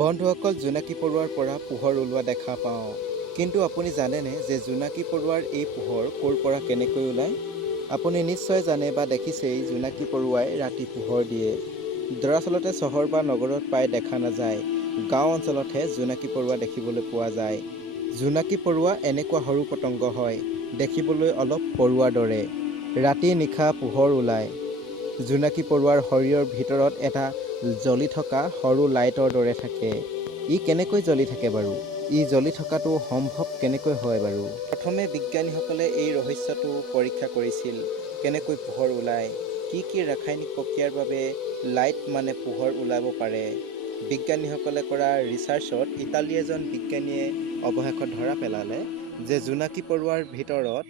বন্ধুসকল, জোনাকী পৰুৱাৰ পৰা পোহৰ ওলোৱা দেখা পাওঁ। কিন্তু আপুনি জানেনে যে জোনাকী পৰুৱাৰ এই পোহৰ ক'ৰ পৰা কেনেকৈ ওলায়? আপুনি নিশ্চয় জানে বা দেখিছেই, জোনাকী পৰুৱাই ৰাতি পোহৰ দিয়ে। দৰাচলতে চহৰ বা নগৰত প্ৰায় দেখা নাযায়। গাঁও অঞ্চলতহে জোনাকী পৰুৱা দেখিবলৈ পোৱা যায়। জোনাকী পৰুৱা এনেকুৱা সৰু পতংগ হয়, দেখিবলৈ অলপ পৰুৱাৰ দৰে। ৰাতি নিশা পোহৰ ওলায়। জোনাকী পৰুৱাৰ শৰীৰৰ ভিতৰত এটা জ্বলি থকা সৰু লাইটৰ দৰে থাকে। ই কেনেকৈ জ্বলি থাকে বাৰু? ই জ্বলি থকাটো সম্ভৱ কেনেকৈ হয় বাৰু? প্ৰথমে বিজ্ঞানীসকলে এই ৰহস্যটো পৰীক্ষা কৰিছিল। কেনেকৈ পোহৰ ওলায়, কি ৰাসায়নিক প্ৰক্ৰিয়াৰ বাবে লাইট পোহৰ ওলাব পাৰে। বিজ্ঞানীসকলে কৰা ৰিচাৰ্চত ইটালী এজন বিজ্ঞানীয়ে অৱশেষত ধৰা পেলালে যে জোনাকী পৰুৱাৰ ভিতৰত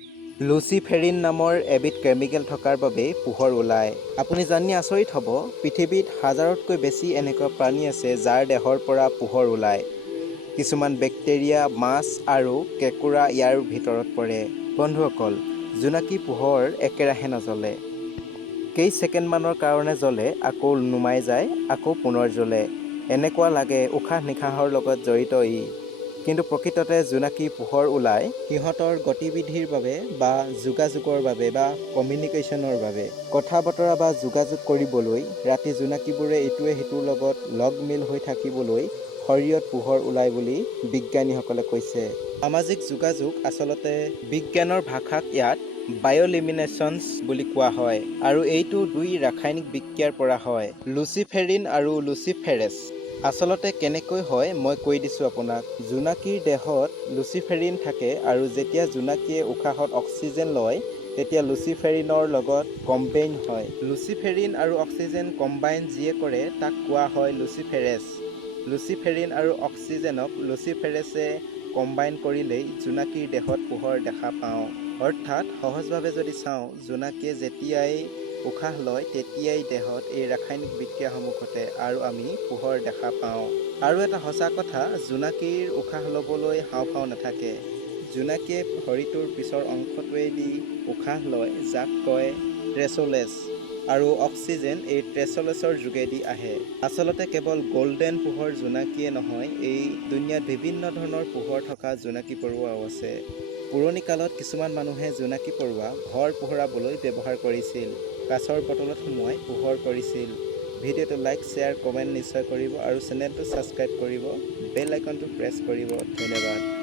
লুচিফেৰিন নামৰ এবিধ কেমিকেল থকাৰ বাবেই পোহৰ ওলায়। আপুনি জানি আচৰিত হ'ব, পৃথিৱীত হাজাৰতকৈ বেছি এনেকুৱা প্ৰাণী আছে যাৰ দেহৰ পৰা পোহৰ ওলায়। কিছুমান বেক্টেৰিয়া, মাছ আৰু কেঁকোৰা ইয়াৰ ভিতৰত পৰে। বন্ধুসকল, জোনাকী পোহৰ একেৰাহে নজ্বলে। কেইছেকেণ্ডমানৰ কাৰণে জ্বলে, আকৌ নুমাই যায়, আকৌ পুনৰ জ্বলে। এনেকুৱা লাগে উশাহ নিশাহৰ লগত জড়িত ই। কিন্তু প্ৰকৃততে জোনাকী পোহৰ ওলায় সিহঁতৰ গতিবিধিৰ বাবে বা যোগাযোগৰ বাবে বা কমিউনিকেশ্যনৰ বাবে। কথা বতৰা বা যোগাযোগ কৰিবলৈ ৰাতি জোনাকীবোৰে ইটোৱে সিটোৰ লগত লগ মিল হৈ থাকিবলৈ শৰীৰত পোহৰ ওলায় বুলি বিজ্ঞানীসকলে কৈছে। সামাজিক যোগাযোগ আচলতে বিজ্ঞানৰ ভাষাত ইয়াত বায়'লিমিনেশ্যনছ বুলি কোৱা হয়, আৰু এইটো দুই ৰাসায়নিক বিক্ৰিয়াৰ পৰা হয়, লুচিফেৰিন আৰু লুচিফেৰেছ। আচলতে কেনেকৈ হয় মই কৈ দিছোঁ আপোনাক। জোনাকীৰ দেহত লুচিফেৰিন থাকে আৰু যেতিয়া জোনাকীয়ে উশাহত অক্সিজেন লয় তেতিয়া লুচিফেৰিনৰ লগত কম্বাইন হয়। লুচিফেৰিন আৰু অক্সিজেন কম্বাইন যিয়ে কৰে তাক কোৱা হয় লুচিফেৰেছ। লুচিফেৰিন আৰু অক্সিজেনক লুচিফেৰেছে কম্বাইন কৰিলেই জোনাকীৰ দেহত পোহৰ দেখা পাওঁ। অৰ্থাৎ সহজভাৱে যদি চাওঁ, জোনাকীয়ে যেতিয়াই উশাহ লয় তেতিয়াই দেহত এই ৰাসায়নিক বিক্ৰিয়াসমূহ ঘটে আৰু আমি পোহৰ দেখা পাওঁ। আৰু এটা সঁচা কথা, জোনাকীৰ উশাহ ল'বলৈ হাওঁফাওঁ নাথাকে। জোনাকীয়ে শৰীৰটোৰ পিছৰ অংশটোৱেদি উশাহ লয়, যাক কয় ট্ৰেচলেছ, আৰু অক্সিজেন এই ট্ৰেচলেছৰ যোগেদি আহে। আচলতে কেৱল গল্ডেন পোহৰ জোনাকীয়ে নহয়, এই দুনিয়াত বিভিন্ন ধৰণৰ পোহৰ থকা জোনাকী পৰুৱাও আছে। পুৰণি কালত কিছুমান মানুহে জোনাকী পৰুৱা ঘৰ পোহৰাবলৈ ব্যৱহাৰ কৰিছিল। কাঁচৰ বটলত সুমুৱাই পোহৰ কৰিছিল। ভিডিঅ'টো লাইক, শ্বেয়াৰ, কমেণ্ট নিশ্চয় কৰিব আৰু চেনেলটো ছাবস্ক্ৰাইব কৰিব। বেল আইকনটো প্ৰেছ কৰিব। ধন্যবাদ।